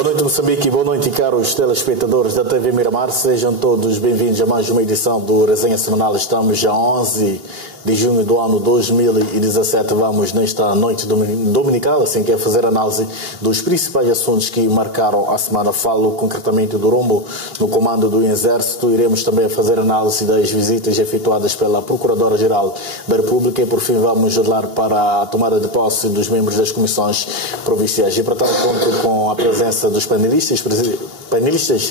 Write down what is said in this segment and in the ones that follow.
Boa noite, Moçambique. Boa noite, caros telespectadores da TV Miramar. Sejam todos bem-vindos a mais uma edição do Resenha Semanal. Estamos a 11 de junho do ano 2017. Vamos nesta noite dominical, assim que é fazer análise dos principais assuntos que marcaram a semana. Falo concretamente do rombo no comando do Exército. Iremos também fazer análise das visitas efetuadas pela Procuradora-Geral da República e, por fim, vamos olhar para a tomada de posse dos membros das comissões provinciais. E para tal, conto com a presença dos panelistas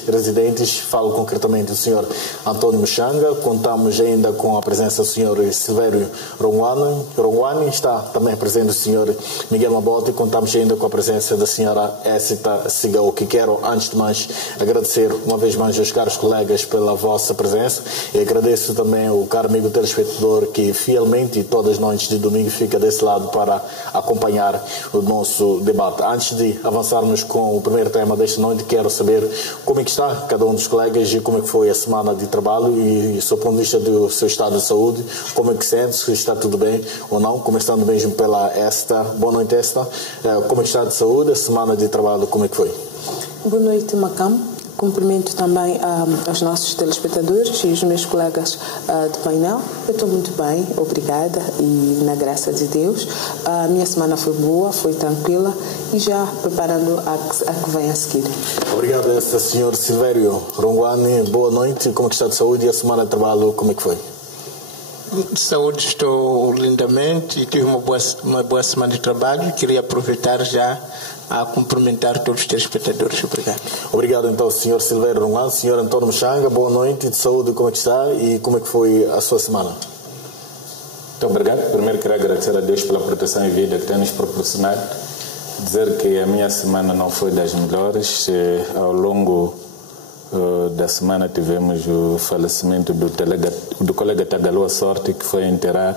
residentes. Falo concretamente do Sr. António Muxanga. Contamos ainda com a presença do Sr. Silvério Rongwani. Está também presente o Sr. Miguel Mabote. Contamos ainda com a presença da Sra. Écita Sigao, que quero, antes de mais, agradecer uma vez mais aos caros colegas pela vossa presença e agradeço também ao caro amigo telespectador que fielmente todas as noites de domingo fica desse lado para acompanhar o nosso debate. Antes de avançarmos com o primeiro tema desta noite, quero saber como é que está cada um dos colegas e como é que foi a semana de trabalho e, sob o ponto de vista do seu estado de saúde, como é que sente, se está tudo bem ou não, começando mesmo pela Esta. Boa noite, Esta. Como é que está de saúde, a semana de trabalho, como é que foi? Boa noite, Macam. Cumprimento também aos nossos telespectadores e os meus colegas de painel. Eu estou muito bem, obrigada, e na graça de Deus. A minha semana foi boa, foi tranquila e já preparando a que vem a seguir. Obrigado, Sr. Silvério Rongwani. Boa noite, como é que está de saúde e a semana de trabalho, como é que foi? De saúde estou lindamente e tive uma boa semana de trabalho e queria aproveitar já a cumprimentar todos os telespectadores. Obrigado. Obrigado então, Sr. Silvério Rongwani. Sr. António Muxanga, boa noite, de saúde, como é que está e como é que foi a sua semana? Muito obrigado. Primeiro quero agradecer a Deus pela proteção e vida que tem nos proporcionado. Dizer que a minha semana não foi das melhores. Ao longo da semana tivemos o falecimento do colega Tagaloa Sorte, que foi enterrar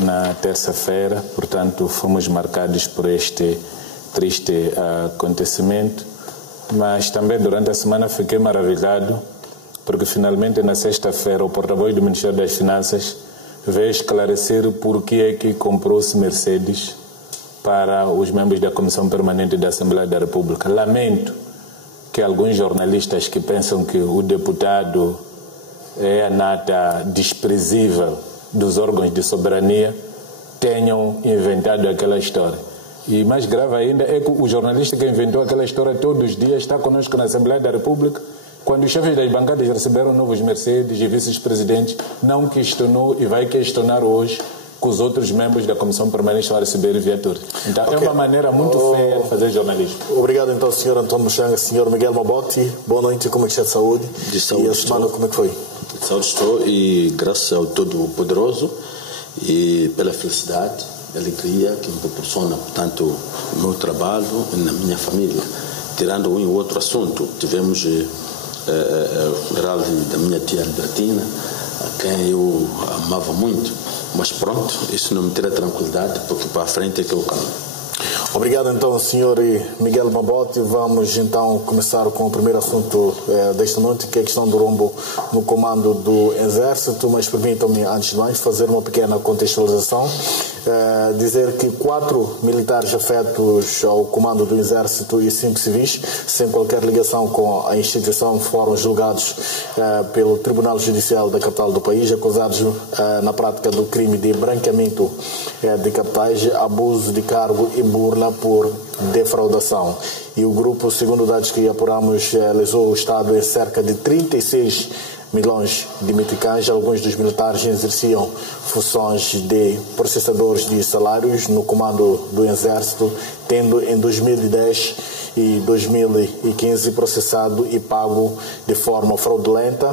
na terça-feira. Portanto, fomos marcados por este triste acontecimento. Mas também durante a semana fiquei maravilhado, porque finalmente na sexta-feira o porta-voz do Ministério das Finanças veio esclarecer por que é que comprou-se Mercedes para os membros da Comissão Permanente da Assembleia da República. Lamento que alguns jornalistas que pensam que o deputado é a nata desprezível dos órgãos de soberania tenham inventado aquela história. E mais grave ainda é que o jornalista que inventou aquela história todos os dias está conosco na Assembleia da República. Quando os chefes das bancadas receberam novos Mercedes e vice-presidentes, não questionou e vai questionar hoje que os outros membros da Comissão Permanente estão a receber viaturas. Então, é uma maneira muito feia de fazer jornalismo. Obrigado, então, Sr. António Muxanga. Sr. Miguel Mabote, boa noite, como é que está de saúde? De saúde. E a semana, como é que foi? De saúde estou e graças ao Todo-Poderoso e pela felicidade, alegria que me proporciona, portanto, o meu trabalho e na minha família. Tirando um e outro assunto, tivemos o funeral da minha tia Albertina, a quem eu amava muito. Mas pronto, isso não me tira tranquilidade, porque para a frente é que eu caminho. Obrigado então, Sr. Miguel Mabote. Vamos então começar com o primeiro assunto desta noite, que é a questão do rombo no comando do Exército. Mas permitam-me, antes de mais, fazer uma pequena contextualização. Dizer que 4 militares afetos ao comando do Exército e 5 civis, sem qualquer ligação com a instituição, foram julgados pelo Tribunal Judicial da capital do país, acusados na prática do crime de branqueamento de capitais, abuso de cargo e burla por defraudação. E o grupo, segundo dados que apuramos, lesou o Estado em cerca de 36 milhões de meticais. Alguns dos militares exerciam funções de processadores de salários no comando do Exército, tendo em 2010 e 2015 processado e pago de forma fraudulenta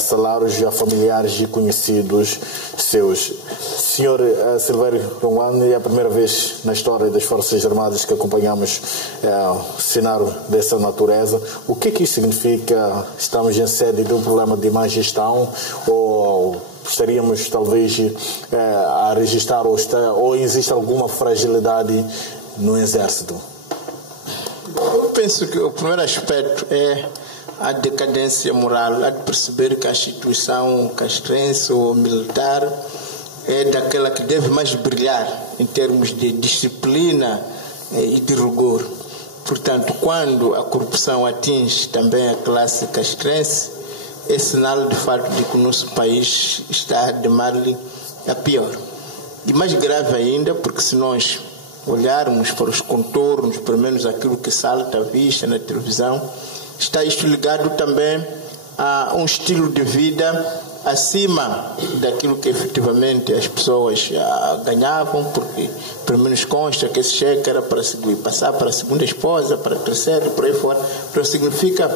salários a familiares e conhecidos seus. Senhor Silvério Rongwani, é a primeira vez na história das Forças Armadas que acompanhamos cenário dessa natureza. O que é que isso significa? Estamos em sede de um problema de má gestão ou estaríamos talvez a registrar ou existe alguma fragilidade no Exército? Eu penso que o primeiro aspecto é a decadência moral, há de perceber que a instituição castrense ou militar é daquela que deve mais brilhar em termos de disciplina e de rigor. Portanto, quando a corrupção atinge também a classe castrense, é sinal de fato de que o nosso país está de mal a pior. E mais grave ainda, porque se nós olharmos para os contornos, pelo menos aquilo que salta à vista na televisão, está isto ligado também a um estilo de vida acima daquilo que efetivamente as pessoas ganhavam, porque pelo menos consta que esse cheque era para passar para a segunda esposa, para a terceira, por aí fora. Então significa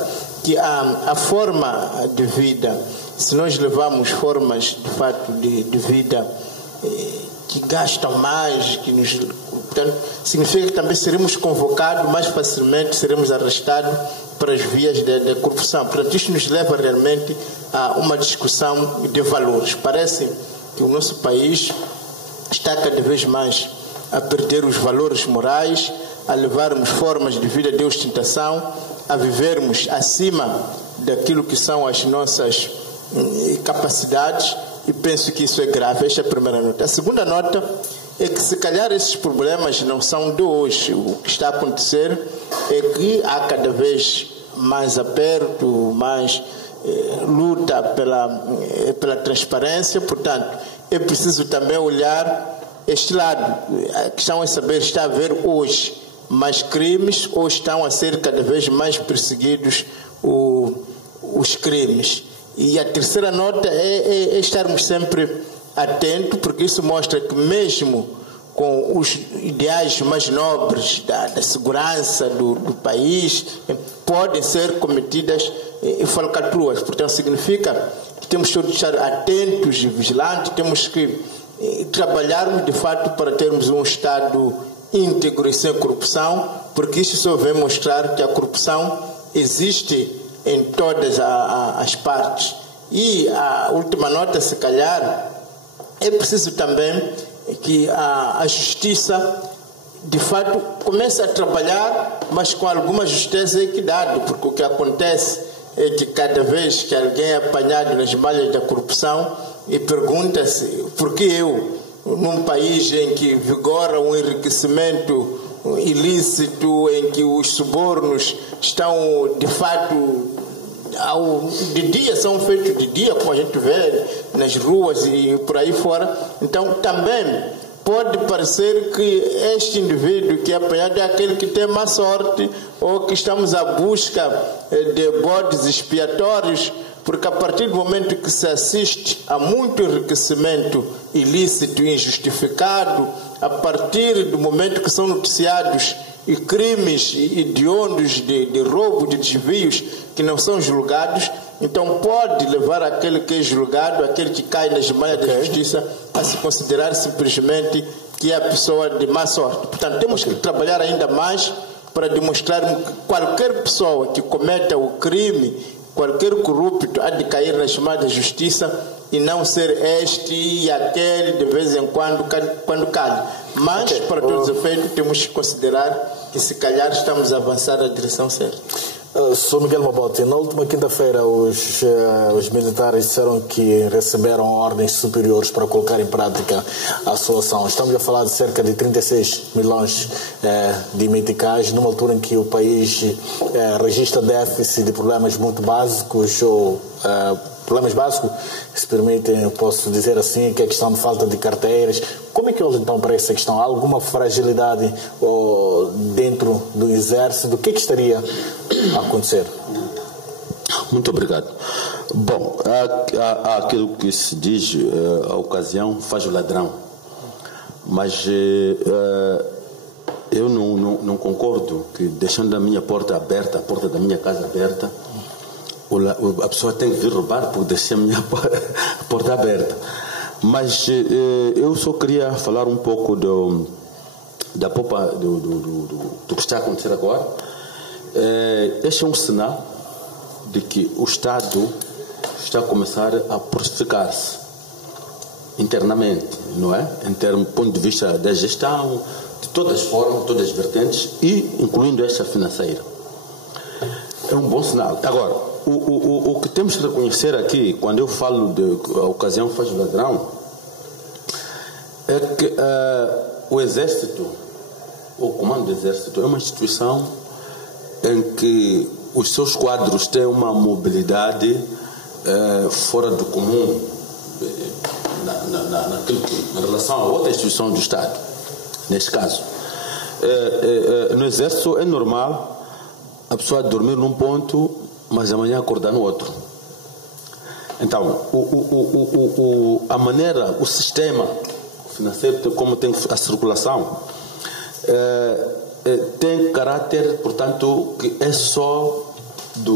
que a forma de vida, se nós levamos formas de fato de vida que gastam mais, portanto, significa que também seremos convocados mais facilmente, seremos arrastados para as vias da corrupção. Portanto, isto nos leva realmente a uma discussão de valores. Parece que o nosso país está cada vez mais a perder os valores morais, a levarmos formas de vida de ostentação, a vivermos acima daquilo que são as nossas capacidades, e penso que isso é grave. Esta é a primeira nota. A segunda nota é que, se calhar, esses problemas não são de hoje. O que está a acontecer é que há cada vez mais aperto, mais luta pela transparência. Portanto, é preciso também olhar este lado. A questão é saber, está a haver hoje mais crimes ou estão a ser cada vez mais perseguidos os crimes? E a terceira nota é estarmos sempre atentos, porque isso mostra que mesmo com os ideais mais nobres da segurança do país, podem ser cometidas falcatruas. Portanto, significa que temos que estar atentos e vigilantes, temos que trabalharmos de fato para termos um Estado íntegro e sem corrupção, porque isso só vem mostrar que a corrupção existe em todas as partes. E a última nota, se calhar, é preciso também que a justiça, de fato, comece a trabalhar, mas com alguma justeza e equidade, porque o que acontece é que cada vez que alguém é apanhado nas malhas da corrupção e pergunta-se por que eu, num país em que vigora um enriquecimento ilícito, em que os subornos estão, de fato, de dia, são feitos de dia, como a gente vê nas ruas e por aí fora. Então também pode parecer que este indivíduo que é apanhado é aquele que tem má sorte, ou que estamos à busca de bodes expiatórios, porque a partir do momento que se assiste a muito enriquecimento ilícito e injustificado, a partir do momento que são noticiados e crimes hediondos de roubo, de desvios que não são julgados, então pode levar aquele que é julgado, aquele que cai nas malhas da justiça, a se considerar simplesmente que é a pessoa de má sorte. Portanto, temos que trabalhar ainda mais para demonstrar que qualquer pessoa que cometa o crime, qualquer corrupto, há de cair nas mãos da justiça e não ser este e aquele de vez em quando calha. Mas, para todos os efeitos, temos que considerar que, se calhar, estamos a avançar na direção certa. Sr. Miguel Mabote, na última quinta-feira os militares disseram que receberam ordens superiores para colocar em prática a sua ação. Estamos a falar de cerca de 36 milhões de meticais, numa altura em que o país registra déficit de problemas muito básicos, ou problemas básicos, se permitem, posso dizer assim, que é a questão de falta de carteiras. Como é que olham então para essa questão? Há alguma fragilidade dentro do Exército? O que é que estaria a acontecer? Muito obrigado. Bom, há aquilo que se diz, a ocasião faz o ladrão. Mas eu não concordo que, deixando a minha porta aberta, a porta da minha casa aberta, a pessoa tem que vir roubar porque deixei a minha porta aberta. Mas eu só queria falar um pouco do que está a acontecer agora. Este é um sinal de que o Estado está a começar a purificar-se internamente, não é? Do ponto de vista da gestão, de todas as formas, de todas as vertentes, e incluindo esta financeira. É um bom sinal. Agora, o que temos que reconhecer aqui, quando eu falo de a ocasião faz o ladrão, é que o Exército, o Comando do Exército, é uma instituição em que os seus quadros têm uma mobilidade fora do comum em relação a outra instituição do Estado, neste caso. No Exército é normal a pessoa dormir num ponto, mas amanhã acordar no outro. Então, a maneira, o sistema financeiro, como tem a circulação, tem caráter, portanto, que é só de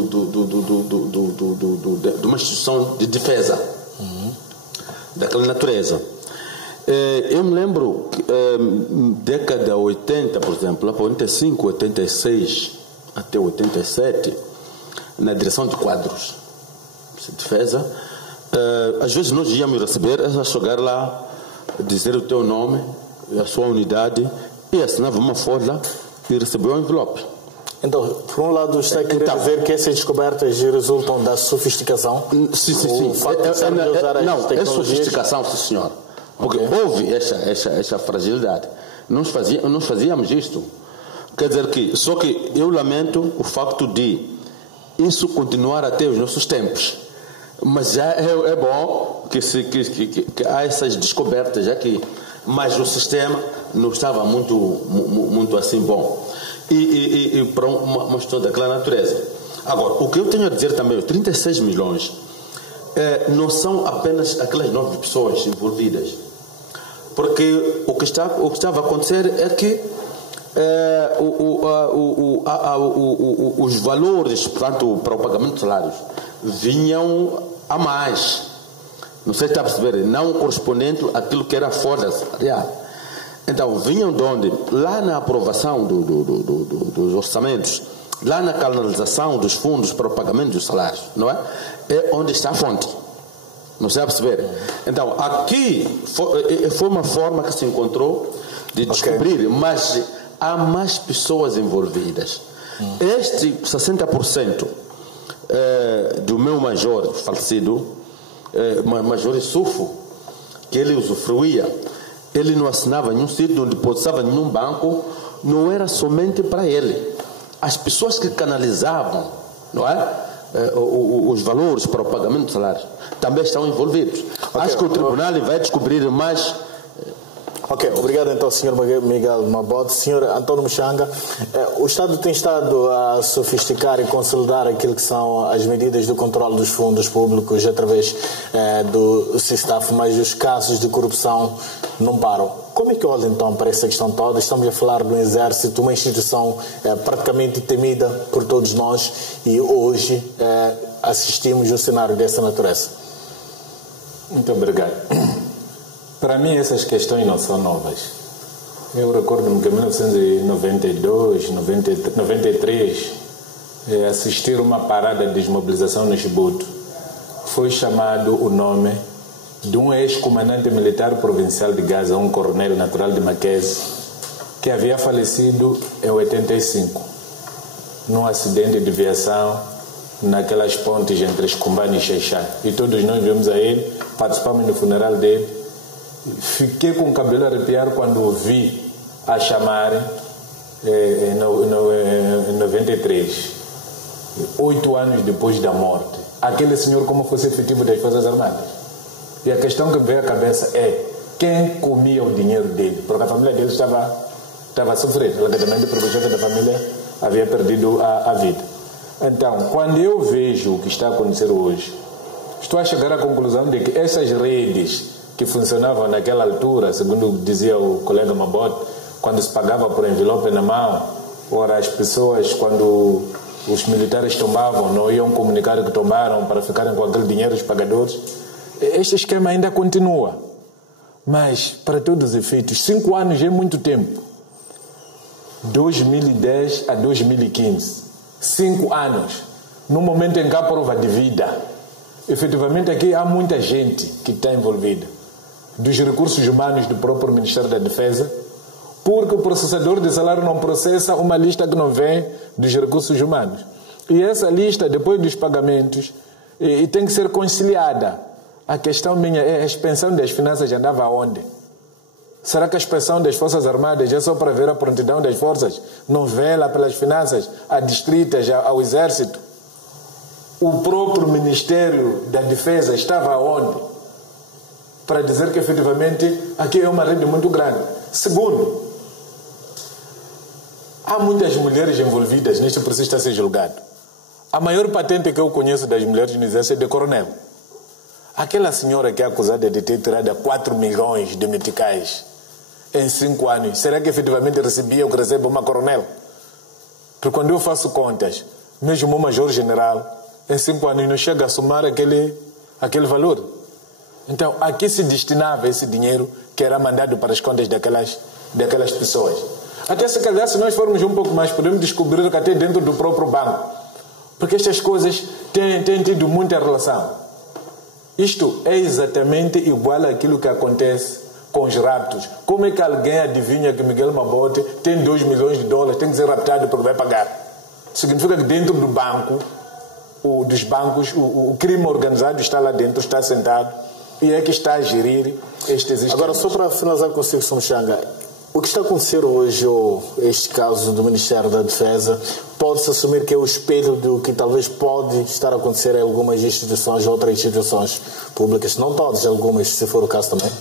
uma instituição de defesa, daquela natureza. Eu me lembro que década 80, por exemplo, lá para 85, 86 até 87, na direção de quadros de defesa, às vezes nós íamos receber, era chegar lá, dizer o teu nome, a sua unidade, e assinava uma folha e recebeu um envelope. Então, por um lado, está a querer dizer que essas descobertas resultam da sofisticação? Sim. Não, é sofisticação, sim, senhor. Porque houve essa fragilidade. Nós fazíamos isto. Quer dizer que, só que eu lamento o facto de isso continuar até os nossos tempos. Mas já é bom que há essas descobertas aqui. Mas o sistema não estava muito assim bom. E para uma questão daquela natureza. Agora, o que eu tenho a dizer também, os 36 milhões não são apenas aquelas 9 pessoas envolvidas. Porque o que estava a acontecer é que os valores, portanto, para o pagamento de salários vinham a mais. Não sei se está a perceber, não correspondente àquilo que era a folha salarial. Então, vinham de onde? Lá na aprovação dos orçamentos, lá na canalização dos fundos para o pagamento dos salários, não é? É onde está a fonte. Não sei a perceber. Então, aqui foi uma forma que se encontrou de descobrir, mas há mais pessoas envolvidas. Este 60% do meu major falecido, major Isufo, que ele usufruía, ele não assinava em nenhum sítio, não depositava em nenhum banco, não era somente para ele. As pessoas que canalizavam, não é? Os valores para o pagamento de salários também estão envolvidos. Acho que o tribunal vai descobrir mais. Ok, obrigado então, Sr. Miguel Mabote. Sr. António Muxanga, o Estado tem estado a sofisticar e consolidar aquilo que são as medidas de controle dos fundos públicos através do SISTAF, mas os casos de corrupção não param. Como é que olha então para essa questão toda? Estamos a falar do Exército, uma instituição praticamente temida por todos nós, e hoje assistimos a um cenário dessa natureza. Muito obrigado. Para mim, essas questões não são novas. Eu recordo-me que em 1992, 93, assistir a uma parada de desmobilização no Chibuto, foi chamado o nome de um ex-comandante militar provincial de Gaza, um coronel natural de Maquese, que havia falecido em 85, num acidente de viação naquelas pontes entre Escumbane e Xeixá. E todos nós vimos a ele, participamos no funeral dele. Fiquei com o cabelo a arrepiar quando ouvi a chamar em 93, 8 anos depois da morte, aquele senhor como fosse efetivo das Forças Armadas. E a questão que me veio à cabeça é quem comia o dinheiro dele, porque a família dele estava a sofrer, o alegadamente porque o chefe da família havia perdido a vida. Então, quando eu vejo o que está a acontecer hoje, estou a chegar à conclusão de que essas redes que funcionavam naquela altura, segundo dizia o colega Mabote, quando se pagava por envelope na mão, ora as pessoas, quando os militares tombavam, não iam comunicar que tomaram para ficarem com aquele dinheiro, os pagadores. Este esquema ainda continua. Mas, para todos os efeitos, 5 anos é muito tempo. 2010 a 2015. 5 anos. No momento em que há prova de vida. Efetivamente, aqui há muita gente que está envolvida. Dos recursos humanos do próprio Ministério da Defesa, porque o processador de salário não processa uma lista que não vem dos recursos humanos. E essa lista, depois dos pagamentos, tem que ser conciliada. A questão minha é a expensão das finanças andava aonde? Será que a inspeção das Forças Armadas é só para ver a prontidão das forças? Não vela pelas finanças adstritas ao Exército? O próprio Ministério da Defesa estava onde? Para dizer que efetivamente aqui é uma rede muito grande. Segundo, há muitas mulheres envolvidas neste processo a ser julgado. A maior patente que eu conheço das mulheres no Exército é de coronel. Aquela senhora que é acusada de ter tirado 4 milhões de meticais em 5 anos, será que efetivamente recebia o que recebe uma coronel? Porque quando eu faço contas, mesmo um major-general, em 5 anos não chega a somar aquele valor. Então, a que se destinava esse dinheiro que era mandado para as contas daquelas pessoas? Até se calhar, se nós formos um pouco mais, podemos descobrir que até dentro do próprio banco. Porque estas coisas têm tido muita relação. Isto é exatamente igual àquilo que acontece com os raptos. Como é que alguém adivinha que Miguel Mabote tem 2 milhões de dólares, tem que ser raptado porque vai pagar? Significa que dentro do banco, dos bancos, o crime organizado está lá dentro, está sentado e é que está a gerir estes sistemas. Agora, só para finalizar consigo, Sr. Mchanga, o que está a acontecer hoje, ou este caso do Ministério da Defesa, pode-se assumir que é o espelho do que talvez pode estar a acontecer em algumas instituições, outras instituições públicas, não todas, algumas, se for o caso também?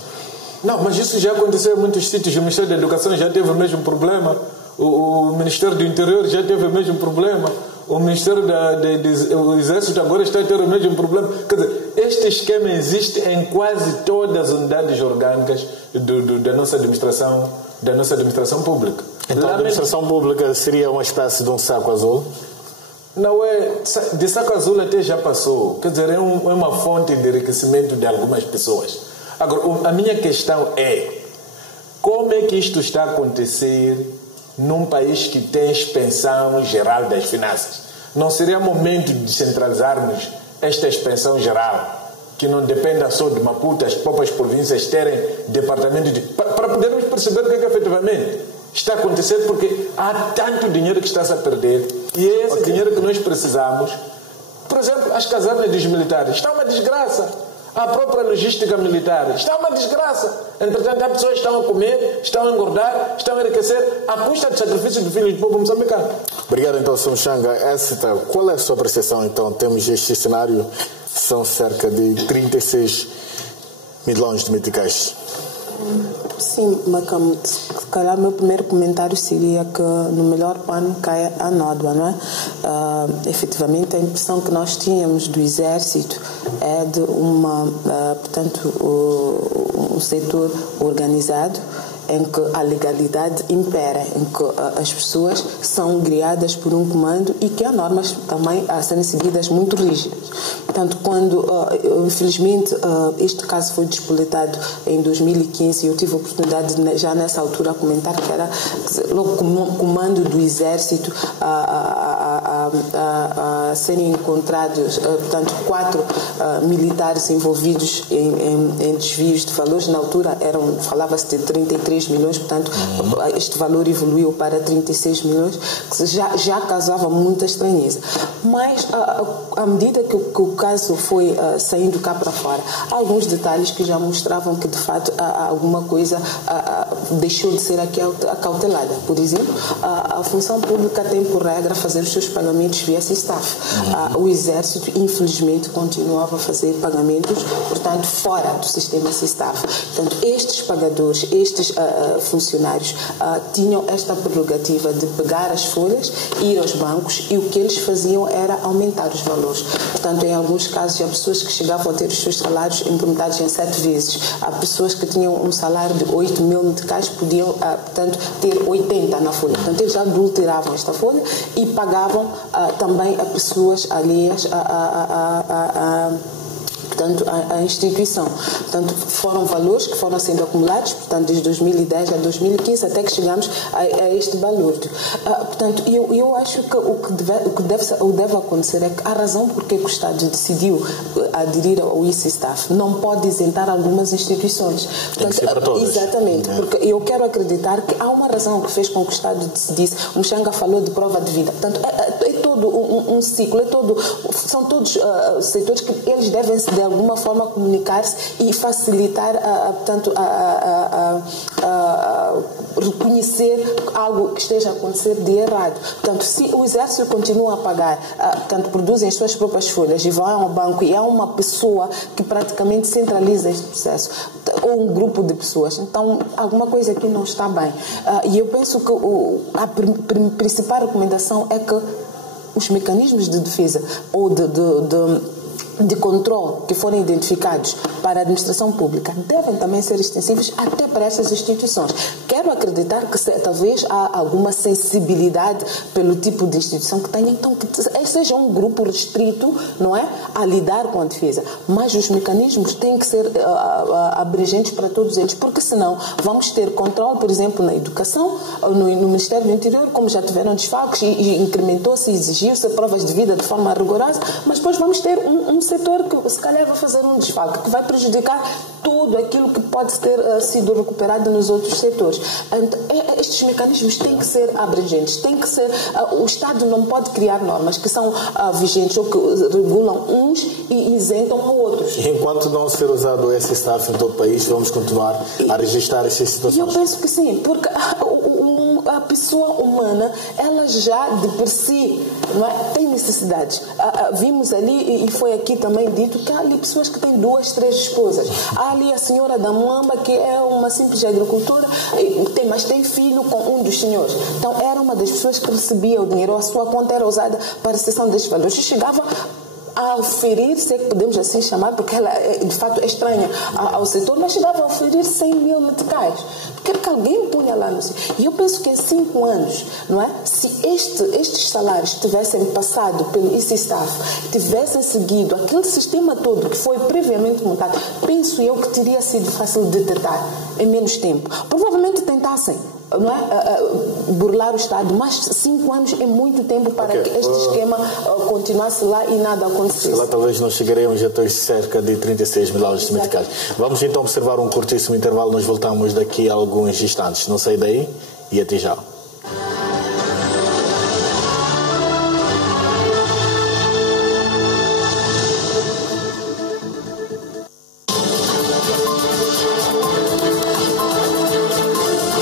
Não, mas isso já aconteceu em muitos sítios. O Ministério da Educação já teve o mesmo problema, o Ministério do Interior já teve o mesmo problema, o Ministério do Exército agora está a ter o mesmo problema. Quer dizer, este esquema existe em quase todas as unidades orgânicas da nossa administração pública. Então a administração pública seria uma espécie de um saco azul? Não é, de saco azul até já passou. Quer dizer, é uma fonte de enriquecimento de algumas pessoas. Agora, a minha questão é, como é que isto está a acontecer num país que tem expansão geral das finanças? Não seria momento de centralizarmos esta expansão geral, que não dependa só de Maputo, as próprias províncias terem departamento para podermos perceber o que é que efetivamente está a acontecer, porque há tanto dinheiro que está-se a perder e é esse dinheiro que nós precisamos. Por exemplo, as casernas dos militares, está uma desgraça. A própria logística militar está uma desgraça. Entretanto, as pessoas estão a comer, estão a engordar, estão a enriquecer à custa de sacrifício do filho do povo moçambicano. Obrigado, então, Sr. Mchanga. Qual é a sua apreciação, então? Temos este cenário, são cerca de 36 milhões de meticais. Sim, Macam, se calhar meu primeiro comentário seria que no melhor pano cai a nódoa, não é? Efetivamente, a impressão que nós tínhamos do Exército é de um setor organizado em que a legalidade impera, em que as pessoas são guiadas por um comando e que há normas também a serem seguidas muito rígidas. Portanto, quando, infelizmente, este caso foi despoletado em 2015, eu tive a oportunidade de, já nessa altura, comentar que era logo o comando do Exército a serem encontrados, portanto, 4 militares envolvidos em desvios de valores. Na altura falava-se de 33 milhões, portanto, este valor evoluiu para 36 milhões, que já causava muita estranheza. Mas, à medida que o caso foi saindo cá para fora, há alguns detalhes que já mostravam que, de fato, alguma coisa deixou de ser acautelada. Por exemplo, a função pública tem por regra fazer os seus pagamentos via SISTAF. O Exército, infelizmente, continuava a fazer pagamentos, portanto, fora do sistema SISTAF. Portanto, estes pagadores, estes funcionários tinham esta prerrogativa de pegar as folhas, ir aos bancos, e o que eles faziam era aumentar os valores. Portanto, em alguns casos, há pessoas que chegavam a ter os seus salários implementados em 7 vezes. Há pessoas que tinham um salário de 8 mil meticais, podiam, portanto, ter 80 na folha. Portanto, eles adulteravam esta folha e pagavam também a pessoas alheias portanto, a instituição. Portanto, foram valores que foram sendo acumulados, portanto, desde 2010 a 2015, até que chegamos a este balúrdio. Portanto, eu acho que o que deve acontecer é que a razão por que o Estado decidiu aderir ao ICISTAF não pode isentar algumas instituições. Portanto, tem que ser para todas. Exatamente, porque eu quero acreditar que há uma razão que fez com que o Estado decidisse. O Mchanga falou de prova de vida. Portanto, é todo um ciclo, são todos setores que eles devem de alguma forma comunicar-se e facilitar portanto, reconhecer algo que esteja a acontecer de errado. Portanto, se o Exército continua a pagar, portanto, produzem as suas próprias folhas e vão ao banco e há uma pessoa que praticamente centraliza este processo, ou um grupo de pessoas, então alguma coisa aqui não está bem. E eu penso que a principal recomendação é que os mecanismos de defesa ou de controle que forem identificados para a administração pública devem também ser extensivos até para essas instituições. Quero acreditar que talvez há alguma sensibilidade pelo tipo de instituição que tenha, então que seja um grupo restrito, não é, a lidar com a defesa. Mas os mecanismos têm que ser abrangentes para todos eles, porque senão vamos ter controle, por exemplo, na educação, no Ministério do Interior, como já tiveram desfalques e incrementou-se e exigiu-se provas de vida de forma rigorosa, mas depois vamos ter um setor que se calhar vai fazer um desfalque, que vai prejudicar tudo aquilo que pode ter sido recuperado nos outros setores. Estes mecanismos têm que ser abrangentes, tem que ser, o Estado não pode criar normas que são vigentes ou que regulam uns e isentam a outros. Enquanto não ser usado esse staff em todo o país, vamos continuar a registrar essas situações? Eu penso que sim, porque a pessoa humana, ela já de por si, não é, tem necessidades. Vimos ali, e foi aqui também dito, que há ali pessoas que têm 2, 3 esposas. Há ali a senhora da Muamba, que é uma simples agricultora, mas tem filho com um dos senhores. Então era uma das pessoas que recebia o dinheiro, a sua conta era usada para a cessão destes valores. E chegava a oferir, se é que podemos assim chamar, porque ela de fato é estranha ao setor, mas chegava a oferir 100 mil meticais. Porque alguém punha lá no... E eu penso que em 5 anos, não é? Se estes salários tivessem passado pelo ICSTAF, tivessem seguido aquele sistema todo que foi previamente montado, penso eu que teria sido fácil de detectar em menos tempo. Provavelmente tentassem, não é, burlar o Estado, mas 5 anos é muito tempo para que este esquema continuasse lá e nada acontecesse. Lá talvez não chegaremos a ter cerca de 36 mil aulas de meticais. Vamos então observar um curtíssimo intervalo, nós voltamos daqui a alguns instantes. Não sai daí e até já.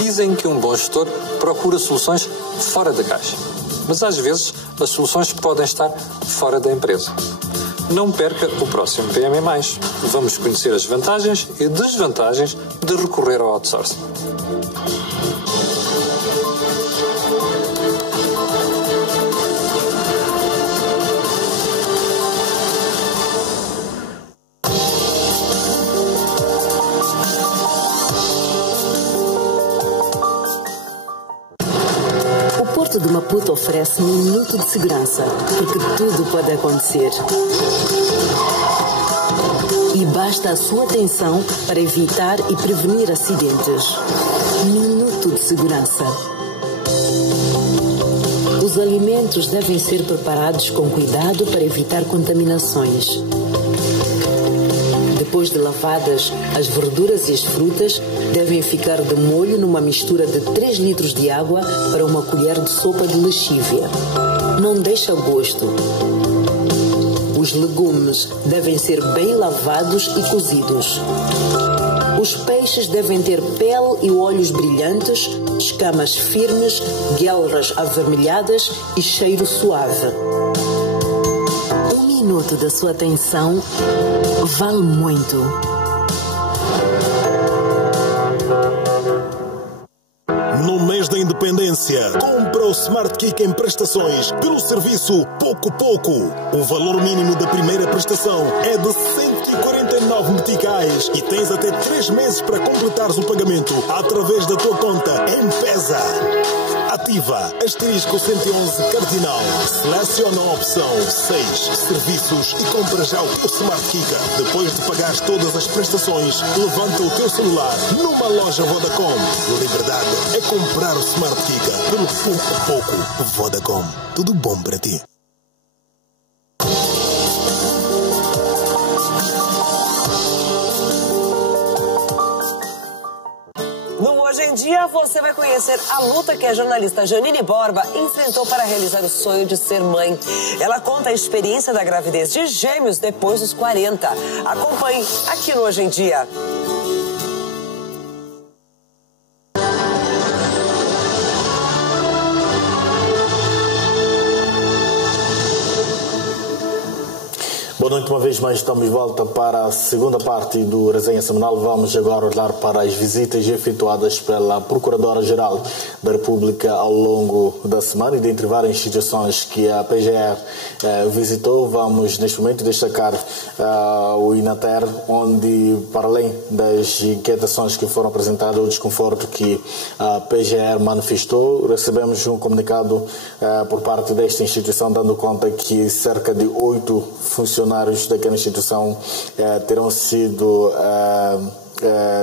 Dizem que um bom gestor procura soluções fora da caixa, mas às vezes as soluções podem estar fora da empresa. Não perca o próximo PME+. Vamos conhecer as vantagens e desvantagens de recorrer ao outsourcing. O Porto de Maputo oferece um minuto de segurança, porque tudo pode acontecer. E basta a sua atenção para evitar e prevenir acidentes. Minuto de segurança. Os alimentos devem ser preparados com cuidado para evitar contaminações. Depois de lavadas, as verduras e as frutas devem ficar de molho numa mistura de 3 litros de água para uma colher de sopa de lexívia. Não deixa gosto. Os legumes devem ser bem lavados e cozidos. Os peixes devem ter pele e olhos brilhantes, escamas firmes, guelras avermelhadas e cheiro suave. Um minuto da sua atenção vale muito. No mês da independência, compra o Smart Kick em prestações pelo serviço Pouco Pouco. O valor mínimo da primeira prestação é de 149 meticais e tens até 3 meses para completares o pagamento através da tua conta M-Pesa. Ativa asterisco 111 cardinal, seleciona a opção 6 serviços e compra já o teu Smart Kicker. Depois de pagares todas as prestações, levanta o teu celular numa loja Vodacom. Liberdade é comprar o Smart Kicker pelo Pouco Pouco. Vodacom, tudo bom para ti. No Hoje em Dia, você vai conhecer a luta que a jornalista Janine Borba enfrentou para realizar o sonho de ser mãe. Ela conta a experiência da gravidez de gêmeos depois dos 40. Acompanhe aqui no Hoje em Dia. vez mais estamos de volta para a segunda parte do Resenha Semanal. Vamos agora olhar para as visitas efetuadas pela Procuradora-Geral da República ao longo da semana e dentre várias instituições que a PGR visitou. Vamos neste momento destacar o INATER, onde para além das inquietações que foram apresentadas, o desconforto que a PGR manifestou, recebemos um comunicado por parte desta instituição dando conta que cerca de 8 funcionários daquela instituição terão sido,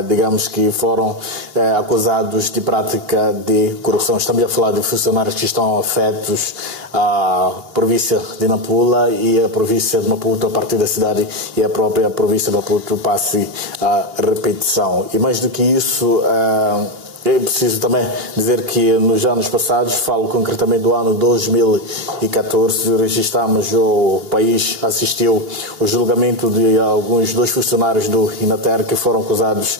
digamos que foram acusados de prática de corrupção. Estamos a falar de funcionários que estão afetos à província de Nampula e a província de Maputo, a partir da cidade, e a própria província de Maputo passe a repetição. E mais do que isso, é preciso também dizer que nos anos passados, falo concretamente do ano 2014, registramos, o país assistiu ao julgamento de dois funcionários do INATER que foram acusados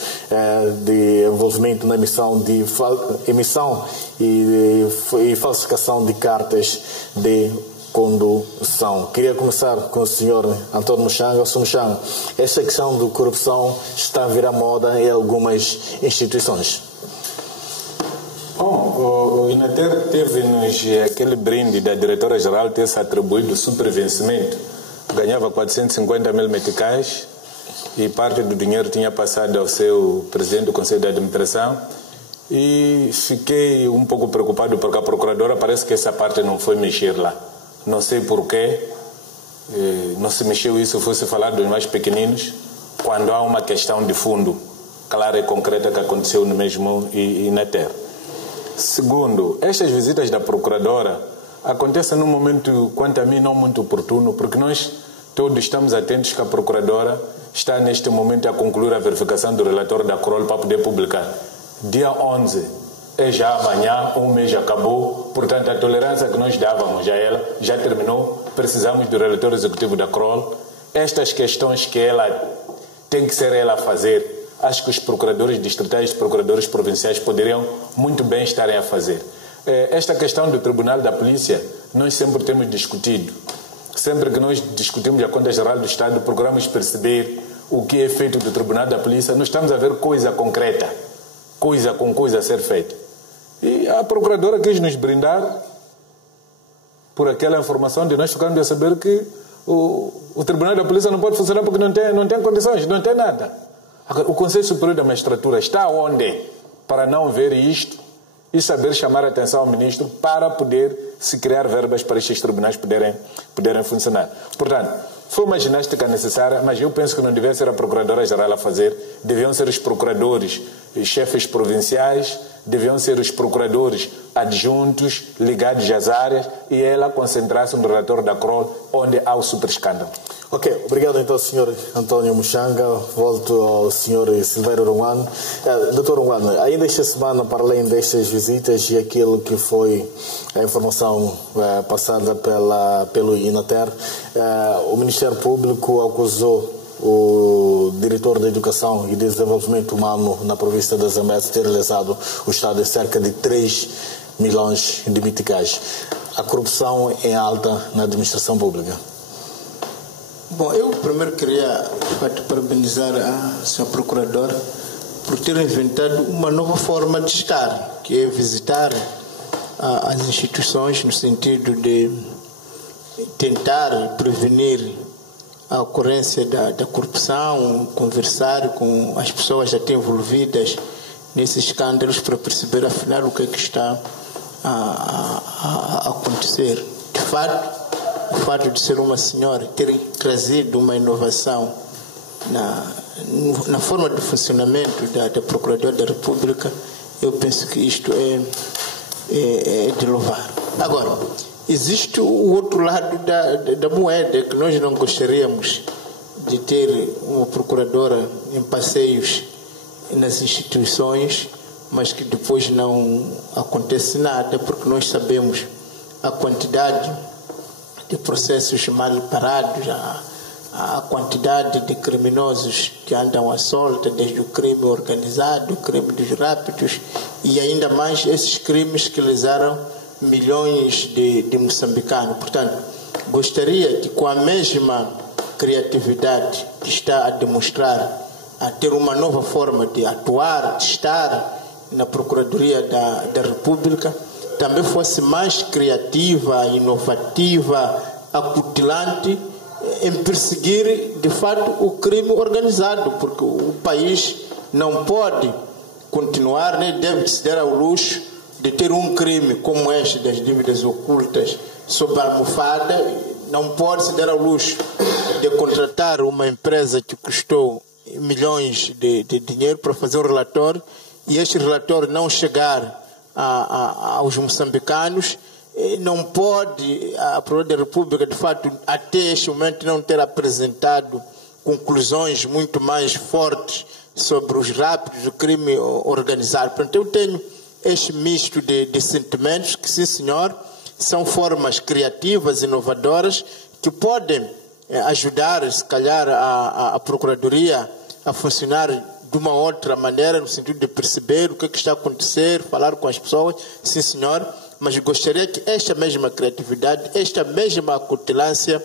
de envolvimento na emissão e falsificação de cartas de condução. Queria começar com o senhor Antônio Muxanga. Sr. Muxanga, esta questão de corrupção está a virar moda em algumas instituições. Bom, o INATER teve-nos aquele brinde da diretora-geral ter-se atribuído o supervencimento. Ganhava 450 mil meticais e parte do dinheiro tinha passado ao seu presidente do Conselho de Administração, e fiquei um pouco preocupado porque a procuradora parece que essa parte não foi mexer lá. Não sei porquê, não se mexeu isso, fosse falar dos mais pequeninos, quando há uma questão de fundo clara e concreta que aconteceu no mesmo INATER. Segundo, estas visitas da Procuradora acontecem num momento, quanto a mim, não muito oportuno, porque nós todos estamos atentos que a Procuradora está neste momento a concluir a verificação do relatório da CROL para poder publicar. Dia 11 é já amanhã, um mês já acabou, portanto a tolerância que nós dávamos a ela já terminou, precisamos do relatório executivo da CROL. Estas questões que ela tem que ser ela a fazer, acho que os procuradores distritais e procuradores provinciais poderiam muito bem estarem a fazer. Esta questão do Tribunal da Polícia, nós sempre temos discutido. Sempre que nós discutimos a Conta Geral do Estado, procuramos perceber o que é feito do Tribunal da Polícia. Nós estamos a ver coisa concreta, coisa com coisa a ser feita. E a Procuradora quis nos brindar por aquela informação de nós ficarmos a saber que o Tribunal da Polícia não pode funcionar porque não tem condições, não tem nada. Agora, o Conselho Superior da Magistratura está onde para não ver isto e saber chamar a atenção ao Ministro para poder se criar verbas para estes tribunais poderem funcionar. Portanto, foi uma ginástica necessária, mas eu penso que não devia ser a Procuradora-Geral a fazer, deviam ser os procuradores, os chefes provinciais, deviam ser os procuradores adjuntos, ligados às áreas, e ela concentrar-se no relatório da CROL, onde há o super escândalo. Ok, obrigado então, Sr. Antônio Muxanga. Volto ao Sr. Silveiro Runguano. Dr. Runguano, ainda esta semana, para além destas visitas e aquilo que foi a informação passada pelo INATER, o Ministério Público acusou o diretor da Educação e Desenvolvimento Humano na província da Zambésia de ter realizado o Estado de cerca de 3 milhões de meticais. A corrupção é alta na administração pública. Bom, eu primeiro queria parabenizar a Sra. Procuradora por ter inventado uma nova forma de estar, que é visitar as instituições no sentido de tentar prevenir a ocorrência da corrupção, conversar com as pessoas até envolvidas nesses escândalos para perceber afinal o que é que está a acontecer. De fato, o fato de ser uma senhora ter trazido uma inovação na forma de funcionamento da Procuradora da República, eu penso que isto é de louvar. Agora, existe o outro lado da moeda, que nós não gostaríamos de ter uma procuradora em passeios nas instituições, mas que depois não acontece nada, porque nós sabemos a quantidade de processos mal parados, a quantidade de criminosos que andam à solta, desde o crime organizado, o crime dos rápidos e ainda mais esses crimes que lesaram milhões de moçambicanos. Portanto, gostaria de, com a mesma criatividade que está a demonstrar, a ter uma nova forma de atuar, de estar na Procuradoria da República, também fosse mais criativa, inovativa, acutilante em perseguir, de fato, o crime organizado, porque o país não pode continuar, nem deve se dar ao luxo de ter um crime como este das dívidas ocultas sob a almofada. Não pode se dar ao luxo de contratar uma empresa que custou milhões de dinheiro para fazer um relatório e este relatório não chegar aos moçambicanos. Não pode a Procuradoria da República, de fato, até este momento não ter apresentado conclusões muito mais fortes sobre os raptos do crime organizado. Portanto, eu tenho este misto de sentimentos que, sim senhor, são formas criativas, inovadoras, que podem ajudar, se calhar, a Procuradoria a funcionar de uma outra maneira, no sentido de perceber o que está a acontecer, falar com as pessoas, sim senhor, mas gostaria que esta mesma criatividade, esta mesma acutilância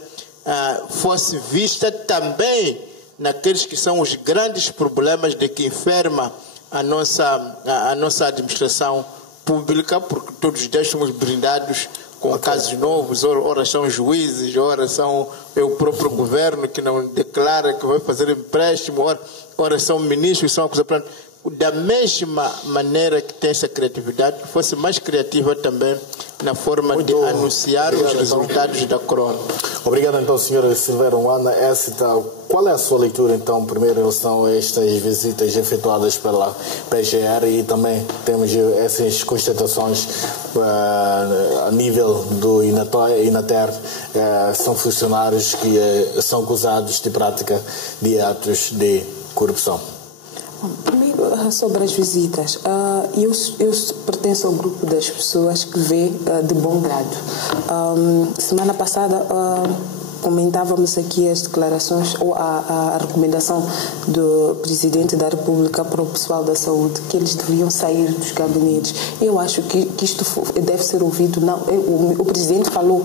fosse vista também naqueles que são os grandes problemas de que enferma a nossa administração pública, porque todos os dias somos brindados com casos novos, ora são juízes, ora são o próprio governo que não declara que vai fazer empréstimo, ora são ministros, são acusados. Da mesma maneira que tem essa criatividade, que fosse mais criativa também na forma de anunciar os resultados da corona. Obrigado, então, senhora Silveira Ngwana. Qual é a sua leitura, então, primeiro, em relação a estas visitas efetuadas pela PGR e também temos essas constatações a nível do Inater, são funcionários que são acusados de prática de atos de corrupção? Primeiro, sobre as visitas, eu pertenço ao grupo das pessoas que vê de bom grado. Semana passada comentávamos aqui as declarações ou a recomendação do Presidente da República para o pessoal da saúde, que eles deviam sair dos gabinetes. Eu acho que isto deve ser ouvido. Não, o Presidente falou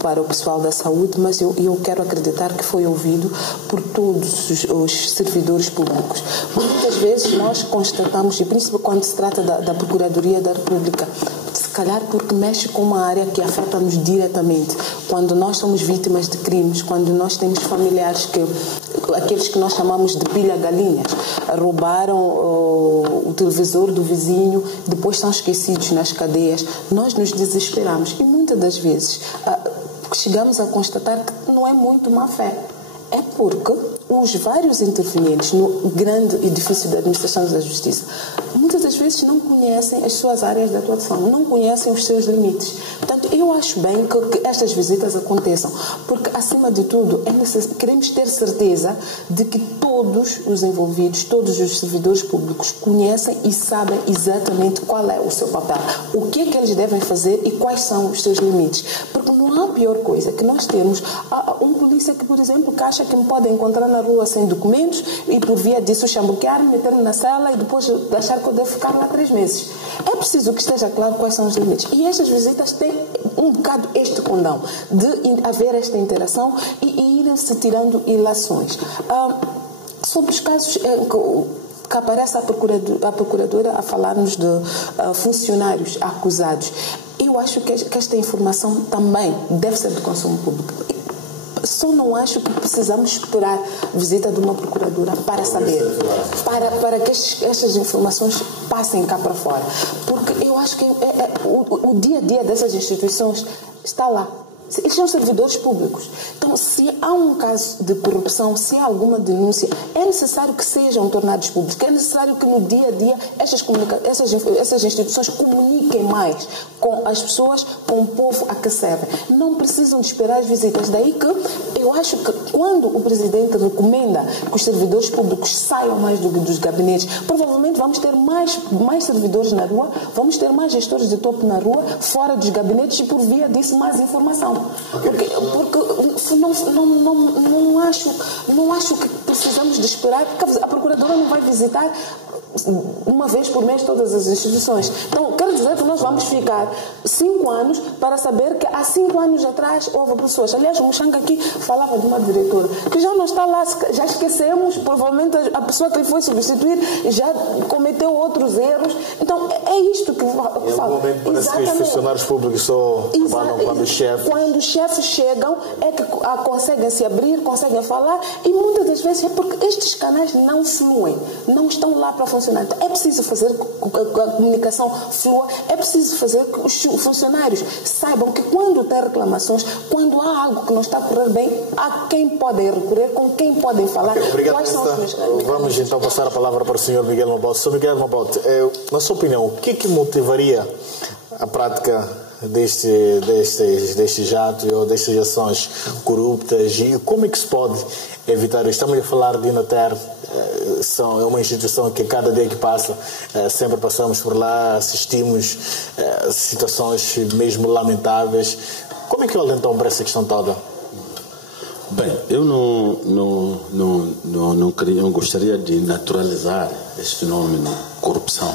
para o pessoal da saúde, mas eu quero acreditar que foi ouvido por todos os servidores públicos. Muitas vezes nós constatamos, e principalmente quando se trata da Procuradoria da República, se calhar porque mexe com uma área que afeta-nos diretamente. Quando nós somos vítimas de crimes, quando nós temos familiares aqueles que nós chamamos de pilha-galinhas, roubaram o televisor do vizinho, depois são esquecidos nas cadeias, nós nos desesperamos. E muitas das vezes chegamos a constatar que não é muito má fé. É porque os vários intervenientes no grande edifício da administração da justiça muitas das vezes não conhecem as suas áreas de atuação, não conhecem os seus limites. Portanto, eu acho bem que estas visitas aconteçam, porque, acima de tudo, queremos ter certeza de que todos os envolvidos, todos os servidores públicos conhecem e sabem exatamente qual é o seu papel, o que é que eles devem fazer e quais são os seus limites. Porque não há pior coisa que nós temos um polícia que, por exemplo, que acha que me pode encontrar na rua sem documentos e, por via disso, chambuquear-me, meter-me na cela e depois achar que eu devo ficar lá 3 meses. É preciso que esteja claro quais são os limites. E estas visitas têm um bocado este condão de haver esta interação e ir-se tirando ilações. Sobre os casos que aparece a Procuradora a falar-nos de funcionários acusados, eu acho que esta informação também deve ser de consumo público. Só não acho que precisamos esperar a visita de uma procuradora para saber, para que estas informações passem cá para fora. Porque eu acho que o dia a dia dessas instituições está lá. Eles são servidores públicos. Então, se há um caso de corrupção, se há alguma denúncia, é necessário que sejam tornados públicos. É necessário que no dia a dia essas instituições comuniquem mais com as pessoas, com o povo a que servem. Não precisam de esperar as visitas. Daí que eu acho que quando o Presidente recomenda que os servidores públicos saiam mais dos gabinetes, provavelmente vamos ter mais servidores na rua, vamos ter mais gestores de topo na rua, fora dos gabinetes e, por via disso, mais informação. Porque não acho que precisamos de esperar, porque a Procuradora não vai visitar uma vez por mês todas as instituições. Então, quero dizer que nós vamos ficar 5 anos para saber que há 5 anos atrás houve pessoas. Aliás, o Muxanga aqui falava de uma diretora que já não está lá, já esquecemos, provavelmente a pessoa que ele foi substituir já cometeu outros erros. Então, é isto que fala. Em algum momento parece que os funcionários públicos só trabalham quando os chefes... Quando os chefes chegam, é que conseguem se abrir, conseguem falar, e muitas das vezes é porque estes canais não fluem, não estão lá para funcionar. Então, é preciso fazer que a comunicação flua, é preciso fazer que os funcionários saibam que quando tem reclamações, quando há algo que não está a correr bem, a quem podem recorrer, com quem podem falar. Obrigado, quais são os Vamos então passar a palavra para o Sr. Miguel Mabote. Sr. Miguel Mabote, na sua opinião, o que motivaria a prática destes atos ou destas ações corruptas, e como é que se pode evitar isso? Estamos a falar de Inater, é uma instituição que cada dia que passa sempre passamos por lá, assistimos situações mesmo lamentáveis. Como é que olha então para essa questão toda? Bem, eu não gostaria de naturalizar esse fenômeno de corrupção.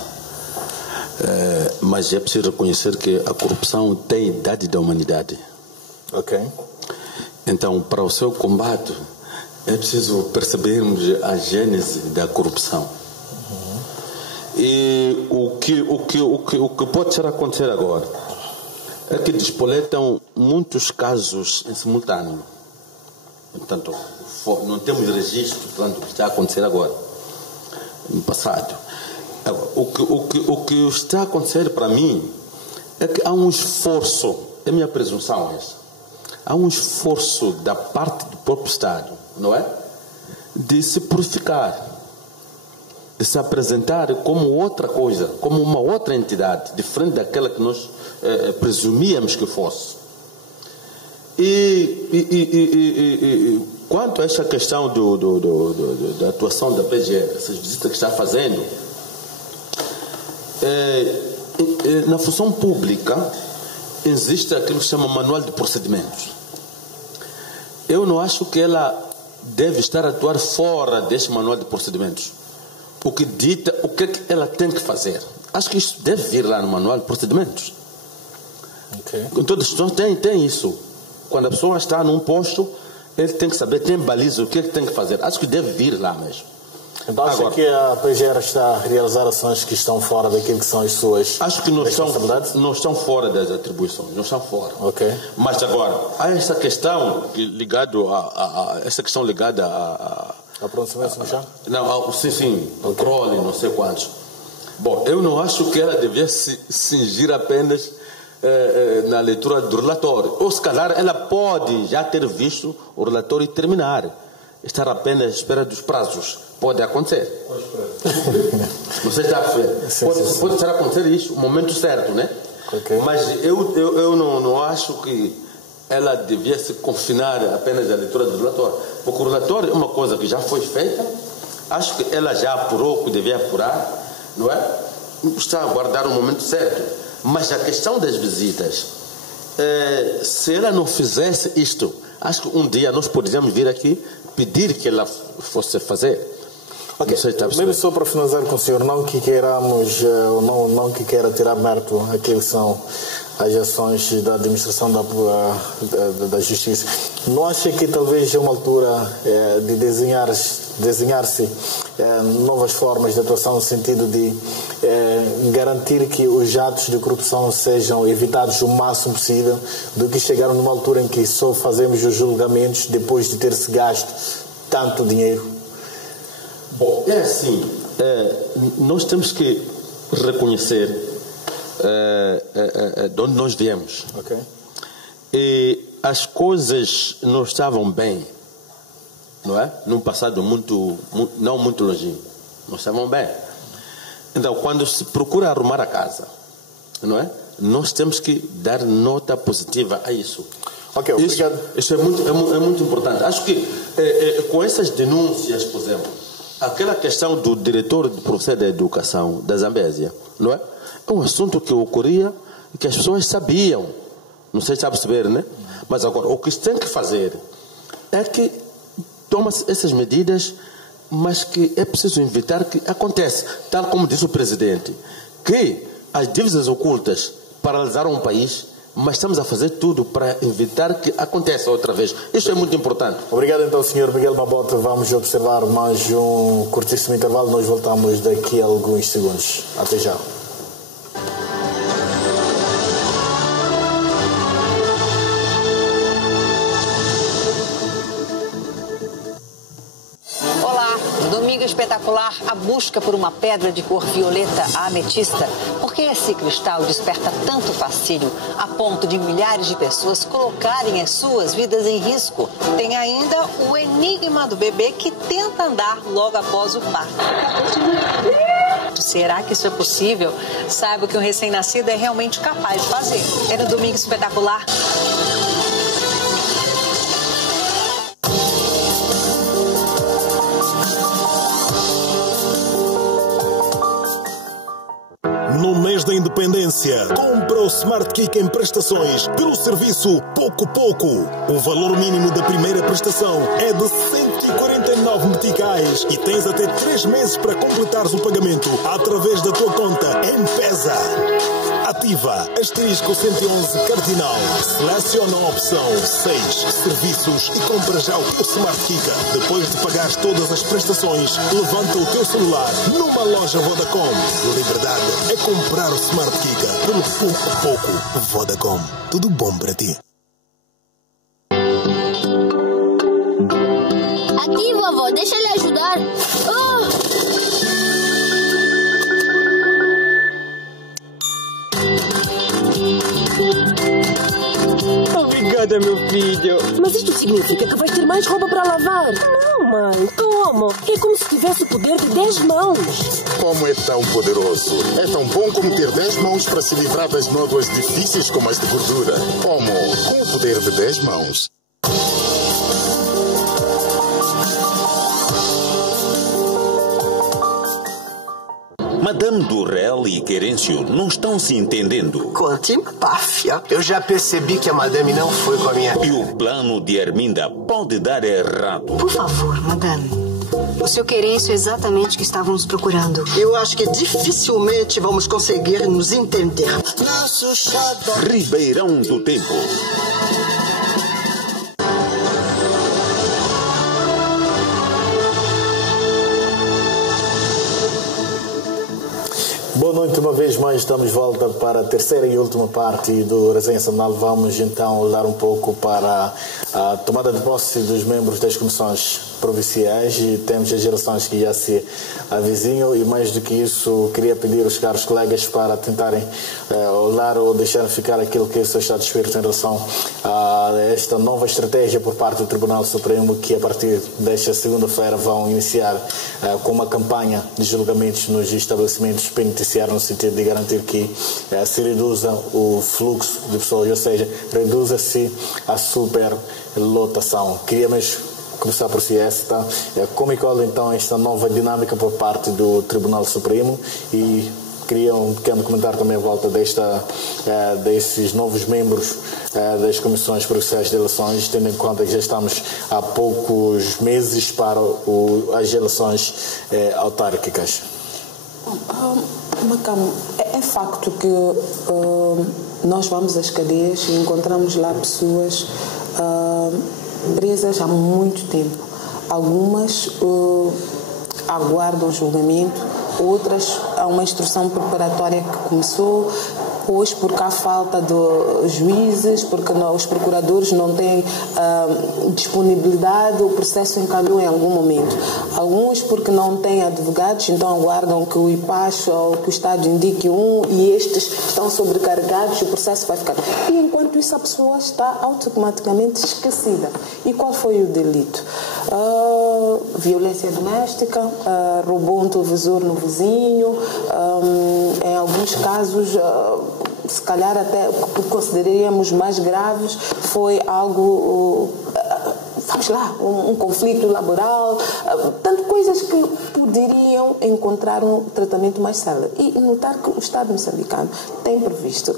Mas é preciso reconhecer que a corrupção tem a idade da humanidade. Ok. Então, para o seu combate, é preciso percebermos a gênese da corrupção. E o que pode estar a acontecer agora é que despoletam muitos casos em simultâneo. Portanto, não temos registro do que está a acontecer agora, no passado. O que está a acontecer para mim é que há um esforço, é a minha presunção essa, há um esforço da parte do próprio Estado, não é? De se purificar, de se apresentar como outra coisa, como uma outra entidade, diferente daquela que nós presumíamos que fosse. E quanto a esta questão da atuação da PGR, essas visitas que está fazendo, na função pública existe aquilo que se chama manual de procedimentos. Eu não acho que ela deve estar a atuar fora deste manual de procedimentos, o que dita o que ela tem que fazer. Acho que isso deve vir lá no manual de procedimentos. Okay. Todas as pessoas têm isso. Quando a pessoa está num posto, ele tem que saber, tem baliza o que ele tem que fazer. Acho que deve vir lá mesmo. Então, acha que a PGR está a realizar ações que estão fora daquilo que são as suas responsabilidades? Não estão fora das atribuições, não estão fora. Ok. Mas agora, há essa questão ligada a pronunciamento do chão? Não, sim, o crole, não sei quantos. Bom, eu não acho que ela devia se cingir apenas na leitura do relatório. Ou se calhar ela pode já ter visto o relatório e terminar. Estar apenas à espera dos prazos. Pode acontecer. Você está a ver? Pode estar a acontecer isso, o momento certo, né? Okay. Mas eu não acho que ela devia se confinar apenas à leitura do relatório. Porque o relatório é uma coisa que já foi feita, acho que ela já apurou o que devia apurar, não é? Está a aguardar o momento certo. Mas a questão das visitas, se ela não fizesse isto, acho que um dia nós poderíamos vir aqui pedir que ela fosse fazer. Ok, mesmo só para finalizar com o senhor, não que queiramos, não que queira tirar mérito aquilo que são as ações da administração da justiça, não acha que talvez é uma altura de desenhar-se novas formas de atuação no sentido de garantir que os atos de corrupção sejam evitados o máximo possível, do que chegar numa altura em que só fazemos os julgamentos depois de ter-se gasto tanto dinheiro? Bom, é assim, nós temos que reconhecer de onde nós viemos. Okay. E as coisas não estavam bem, não é? Num passado não muito longínquo, não estavam bem. Então, quando se procura arrumar a casa, não é? Nós temos que dar nota positiva a isso. Ok, obrigado. Isso é muito importante. Acho que com essas denúncias, por exemplo, aquela questão do diretor de Processo da Educação da Zambésia, não é? É um assunto que ocorria e que as pessoas sabiam. Não sei se está a perceber, né? Mas agora, o que se tem que fazer é que toma essas medidas mas que é preciso evitar que aconteça, tal como disse o presidente, que as dívidas ocultas paralisaram o país, mas estamos a fazer tudo para evitar que aconteça outra vez. Isso é muito importante. Obrigado então, Sr. Miguel Mabota. Vamos observar mais um curtíssimo intervalo. Nós voltamos daqui a alguns segundos. Até já. Espetacular, a busca por uma pedra de cor violeta ametista. Por que esse cristal desperta tanto fascínio a ponto de milhares de pessoas colocarem as suas vidas em risco? Tem ainda o enigma do bebê que tenta andar logo após o parto. Será que isso é possível? Saiba que um recém-nascido é realmente capaz de fazer. É no Domingo Espetacular. No mês da independência, compra o Smart Kick em prestações pelo serviço Pouco Pouco. O valor mínimo da primeira prestação é de 149 meticais e tens até 3 meses para completares o pagamento através da tua conta M-Pesa. Ativa asterisco 111 cardinal, seleciona a opção 6 serviços e compra já o teu Smart Kick. Depois de pagares todas as prestações, levanta o teu celular numa loja Vodacom. Liberdade é comprar o Smart Kick pelo Pouco Pouco. Vodacom, tudo bom para ti. Aqui, vovó, deixa ele ajudar. Obrigada, meu filho. Mas isto significa que vais ter mais roupa para lavar. Não, mãe, como? É como se tivesse o poder de 10 mãos. Como é tão poderoso? É tão bom como ter 10 mãos para se livrar das nódoas difíceis como as de gordura. Como? Com o poder de 10 mãos. Madame Durrell e Querêncio não estão se entendendo. Conte-me, Páfia. Eu já percebi que a madame não foi com a minha... E o plano de Erminda pode dar errado. Por favor, madame. O seu Querêncio é exatamente o que estávamos procurando. Eu acho que dificilmente vamos conseguir nos entender. Ribeirão do Tempo. Boa noite, uma vez mais estamos de volta para a terceira e última parte do Resenha Semanal. Vamos então olhar um pouco para a tomada de posse dos membros das comissões provinciais e temos as gerações que já se avizinham e mais do que isso queria pedir aos caros colegas para tentarem olhar ou deixar ficar aquilo que é o seu estado de espírito em relação a esta nova estratégia por parte do Tribunal Supremo que a partir desta segunda-feira vão iniciar com uma campanha de julgamentos nos estabelecimentos penitenciários no sentido de garantir que se reduza o fluxo de pessoas, ou seja, reduza-se a superlotação. Queria mesmo começar por si esta. Como é que olha então esta nova dinâmica por parte do Tribunal Supremo e queria um pequeno comentário também à volta desses novos membros das comissões provinciais de eleições, tendo em conta que já estamos há poucos meses para as eleições autárquicas. Macam, é facto que nós vamos às cadeias e encontramos lá pessoas presas há muito tempo. Algumas aguardam julgamento, outras há uma instrução preparatória que começou, pois porque há falta de juízes, porque os procuradores não têm disponibilidade, o processo encalhou em algum momento. Alguns porque não têm advogados, então aguardam que o IPAS ou que o Estado indique e estes estão sobrecarregados e o processo vai ficar. E enquanto isso a pessoa está automaticamente esquecida. E qual foi o delito? Violência doméstica, roubou um televisor no vizinho, em alguns casos se calhar até consideraríamos mais graves, foi algo, vamos lá, um conflito laboral, tanto coisas que poderiam encontrar um tratamento mais sério. E notar que o Estado moçambicano tem previsto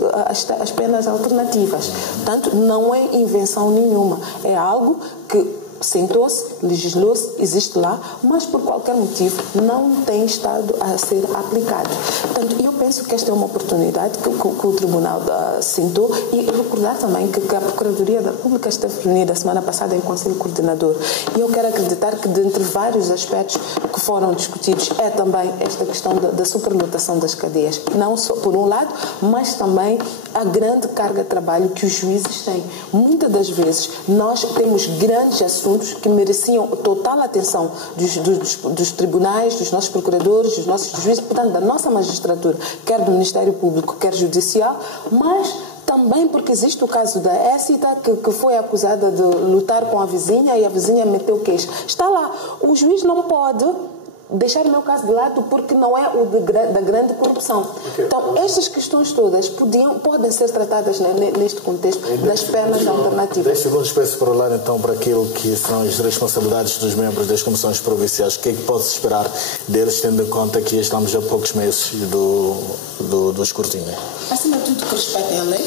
as penas alternativas. Portanto, não é invenção nenhuma, é algo que sentou-se, legislou-se, existe lá, mas por qualquer motivo não tem estado a ser aplicado. Portanto, eu penso que esta é uma oportunidade que o Tribunal sentou, e recordar também que a Procuradoria da República esteve reunida a semana passada em Conselho Coordenador, e eu quero acreditar que dentre vários aspectos que foram discutidos é também esta questão da superlotação das cadeias, não só por um lado, mas também a grande carga de trabalho que os juízes têm. Muitas das vezes nós temos grandes assuntos que mereciam total atenção dos tribunais, dos nossos procuradores, dos nossos juízes, portanto, da nossa magistratura, quer do Ministério Público, quer judicial, mas também porque existe o caso da Écita, que foi acusada de lutar com a vizinha e a vizinha meteu o queixo. Está lá. O juiz não pode deixar o meu caso de lado porque não é o da grande corrupção. Então, estas questões todas podem ser tratadas neste contexto das penas alternativas. 10 segundos peço para olhar então para aquilo que são as responsabilidades dos membros das comissões provinciais. O que é que pode-se esperar deles, tendo em conta que estamos a poucos meses do escrutínio? Acima de tudo, que respeitem a lei,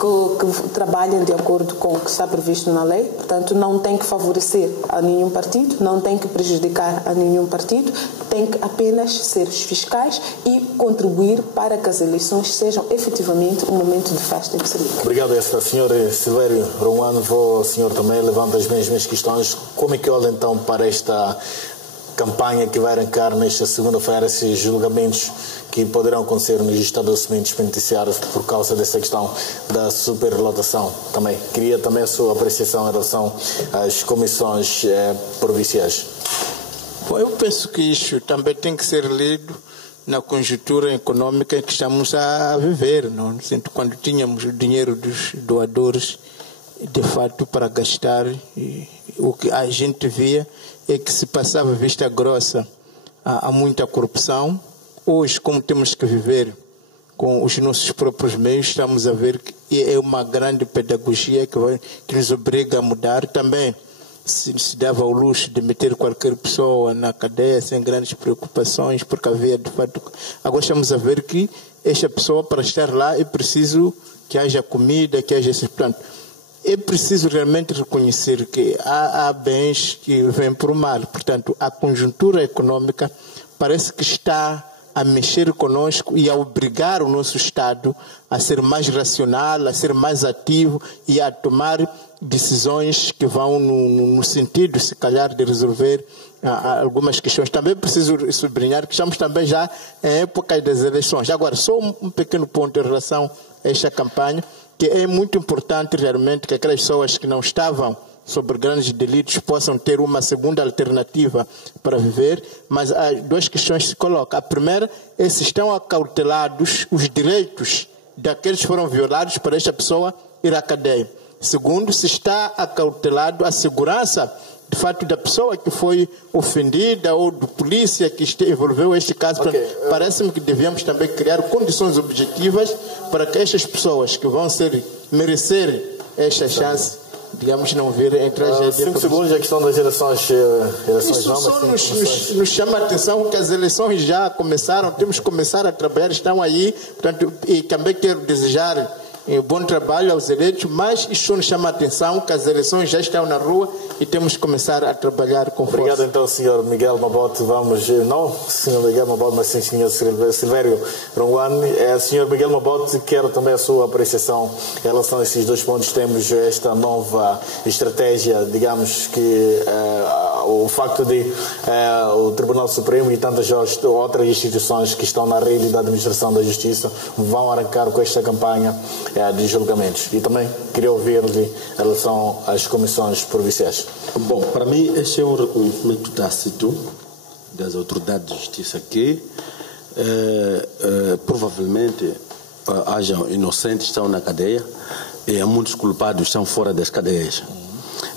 que trabalhem de acordo com o que está previsto na lei, portanto, não tem que favorecer a nenhum partido, não tem que prejudicar a nenhum partido, tem que apenas ser os fiscais e contribuir para que as eleições sejam efetivamente um momento de festa em Moçambique. Obrigado, Sr. Silvério Ronguano. Vou ao senhor também, levando as mesmas questões. Como é que olha então para esta campanha que vai arrancar nesta segunda-feira, esses julgamentos que poderão acontecer nos estabelecimentos penitenciários por causa dessa questão da superlotação? Também queria também a sua apreciação em relação às comissões provinciais. Bom, eu penso que isso também tem que ser lido na conjuntura econômica em que estamos a viver, não? Quando tínhamos o dinheiro dos doadores, de fato, para gastar, o que a gente via é que se passava vista grossa a muita corrupção. Hoje, como temos que viver com os nossos próprios meios, estamos a ver que é uma grande pedagogia que nos obriga a mudar. Também se dava ao luxo de meter qualquer pessoa na cadeia sem grandes preocupações, porque havia, de fato... Agora estamos a ver que esta pessoa, para estar lá, é preciso que haja comida, que haja esse... Portanto, é preciso realmente reconhecer que há bens que vêm por mal. Portanto, a conjuntura econômica parece que está a mexer conosco e a obrigar o nosso Estado a ser mais racional, a ser mais ativo e a tomar decisões que vão no sentido, se calhar, de resolver algumas questões. Também preciso sublinhar que estamos também já em época das eleições. Agora, só um pequeno ponto em relação a esta campanha, que é muito importante realmente que aquelas pessoas que não estavam sobre grandes delitos possam ter uma segunda alternativa para viver, mas há duas questões se colocam. A primeira é se estão acautelados os direitos daqueles que foram violados para esta pessoa ir à cadeia. Segundo, se está acautelado a segurança, de fato, da pessoa que foi ofendida ou do polícia que envolveu este caso. Parece-me que devemos também criar condições objetivas para que estas pessoas que vão merecer esta chance, digamos, não virem em tragédia. 5 segundos, a questão das eleições. Isso só nos chama a atenção que as eleições já começaram, temos que começar a trabalhar, estão aí, portanto, e também quero desejar bom trabalho aos eleitos, mas isso nos chama a atenção que as eleições já estão na rua e temos que começar a trabalhar com força. Obrigado então, Sr. Miguel Mabote. Vamos, não Sr. Miguel Mabote, mas sim Sr. Silvério Ronguano. Sr. Miguel Mabote, quero também a sua apreciação em relação a esses dois pontos. Temos esta nova estratégia, digamos que o facto de o Tribunal Supremo e tantas outras instituições que estão na rede da administração da justiça vão arrancar com esta campanha de julgamentos. E também queria ouvir-lhe em relação às comissões provinciais. Bom, para mim, este é um reconhecimento tácito das autoridades de justiça que provavelmente hajam inocentes que estão na cadeia e há muitos culpados que estão fora das cadeias.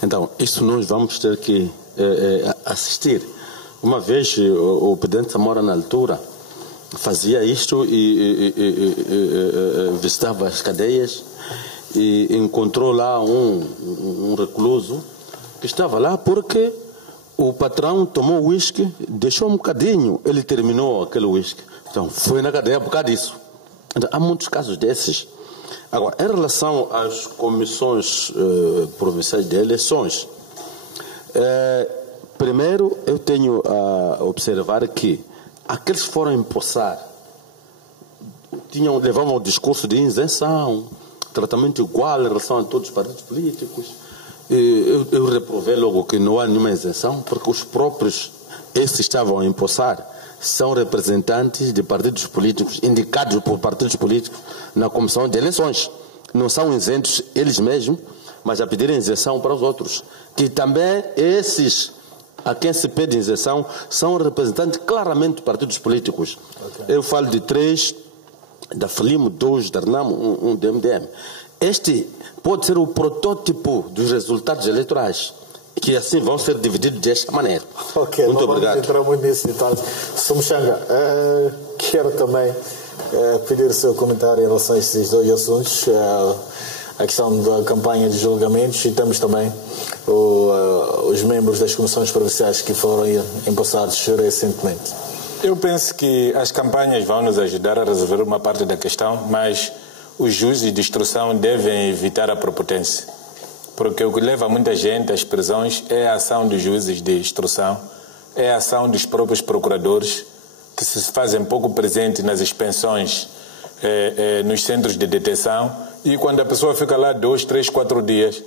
Então, isso nós vamos ter que assistir. Uma vez o presidente Samora, na altura, fazia isto e visitava as cadeias e encontrou lá um recluso que estava lá porque o patrão tomou o uísque, deixou um bocadinho, ele terminou aquele uísque. Então, foi na cadeia por causa disso. Então, há muitos casos desses. Agora, em relação às comissões provinciais de eleições, Primeiro, eu tenho a observar que aqueles que foram empossar levavam o discurso de isenção, tratamento igual em relação a todos os partidos políticos. Eu reprovei logo que não há nenhuma isenção, porque os próprios, esses que estavam a empossar, são representantes de partidos políticos, indicados por partidos políticos na comissão de eleições. Não são isentos eles mesmos, mas a pedirem isenção para os outros. Que também esses a quem se pede isenção são representantes claramente de partidos políticos. Okay. Eu falo de 3, da Frelimo, 2 da Renamo, 1 do MDM. Este pode ser o protótipo dos resultados eleitorais, que assim vão ser divididos desta maneira. Ok, muito obrigado. Vamos entrar muito nesse detalhe. Somoshanga, quero também pedir o seu comentário em relação a esses 2 assuntos. A questão da campanha de julgamentos e temos também os membros das comissões provinciais que foram empossados recentemente. Eu penso que as campanhas vão nos ajudar a resolver uma parte da questão, mas os juízes de instrução devem evitar a prepotência, porque o que leva muita gente às prisões é a ação dos juízes de instrução, é a ação dos próprios procuradores, que se fazem pouco presente nas expensões, nos centros de detenção, e quando a pessoa fica lá 2, 3, 4 dias,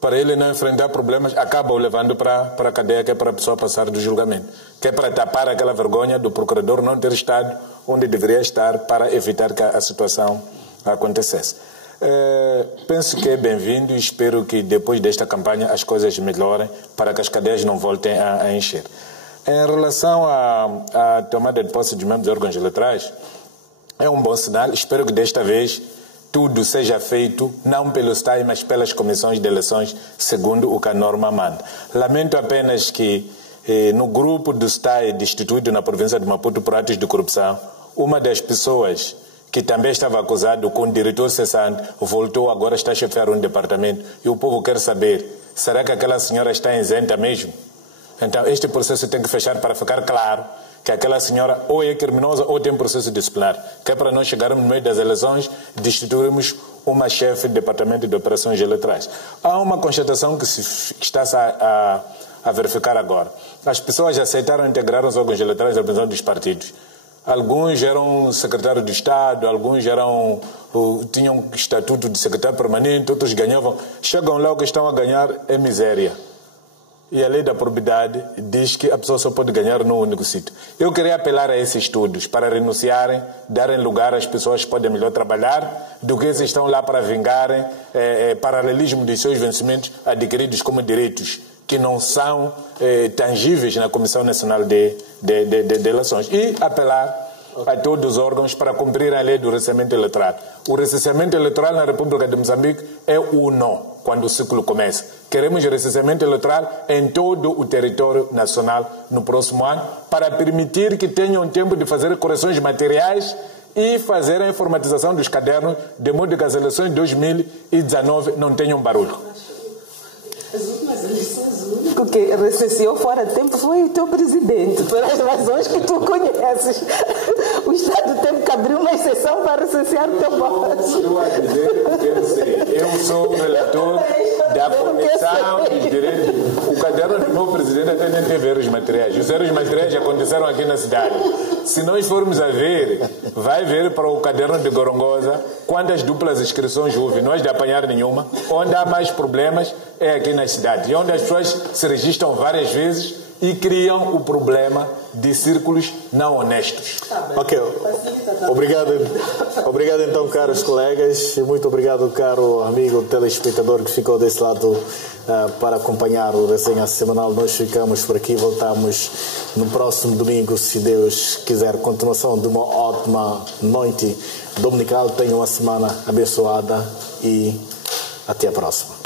para ele não enfrentar problemas, acabam levando para a cadeia, que é para a pessoa passar do julgamento, que é para tapar aquela vergonha do procurador não ter estado onde deveria estar para evitar que a situação acontecesse. Penso que é bem-vindo e espero que depois desta campanha as coisas melhorem para que as cadeias não voltem a encher. Em relação à tomada de posse de membros de órgãos eleitorais, é um bom sinal. Espero que desta vez tudo seja feito, não pelo STAI, mas pelas comissões de eleições, segundo o que a norma manda. Lamento apenas que no grupo do STAI destituído na província de Maputo por atos de corrupção, uma das pessoas que também estava acusado com o diretor cessante voltou, agora está a chefiar um departamento, e o povo quer saber, será que aquela senhora está isenta mesmo? Então este processo tem que fechar para ficar claro que aquela senhora ou é criminosa ou tem processo disciplinar, que é para nós chegarmos no meio das eleições, destituirmos uma chefe de departamento de operações eleitorais. Há uma constatação que está-se a verificar agora. As pessoas aceitaram integrar os órgãos eleitorais da representação dos partidos. Alguns eram secretários de Estado, alguns tinham estatuto de secretário permanente, outros ganhavam. Chegam lá, o que estão a ganhar é miséria. E a lei da probidade diz que a pessoa só pode ganhar num único sítio. Eu queria apelar a esses estudos para renunciarem, darem lugar às pessoas que podem melhor trabalhar, do que esses estão lá para vingarem paralelismo dos seus vencimentos adquiridos como direitos que não são tangíveis na Comissão Nacional de Eleições. E apelar a todos os órgãos para cumprir a lei do recenseamento eleitoral. O recenseamento eleitoral na República de Moçambique é o nó, quando o ciclo começa. Queremos recenseamento eleitoral em todo o território nacional no próximo ano, para permitir que tenham tempo de fazer correções materiais e fazer a informatização dos cadernos, de modo que as eleições de 2019 não tenham barulho. As últimas eleições, o único que recenseou fora de tempo foi o teu presidente, pelas razões que tu conheces. O Estado teve que abrir uma exceção para recensear o teu voto. Eu sou o relator da Comissão de Direitos. O caderno do meu presidente até nem teve erros materiais. Os erros materiais já aconteceram aqui na cidade. Se nós formos a ver, vai ver para o caderno de Gorongosa quantas duplas inscrições houve. Nós de apanhar nenhuma. Onde há mais problemas é aqui na cidade. E onde as pessoas se registram várias vezes e criam o problema de círculos não honestos. Ok. Obrigado então, caros colegas. Muito obrigado, caro amigo telespectador que ficou desse lado para acompanhar o Resenha Semanal. Nós ficamos por aqui, voltamos no próximo domingo, se Deus quiser. Continuação de uma ótima noite dominical. Tenha uma semana abençoada e até a próxima.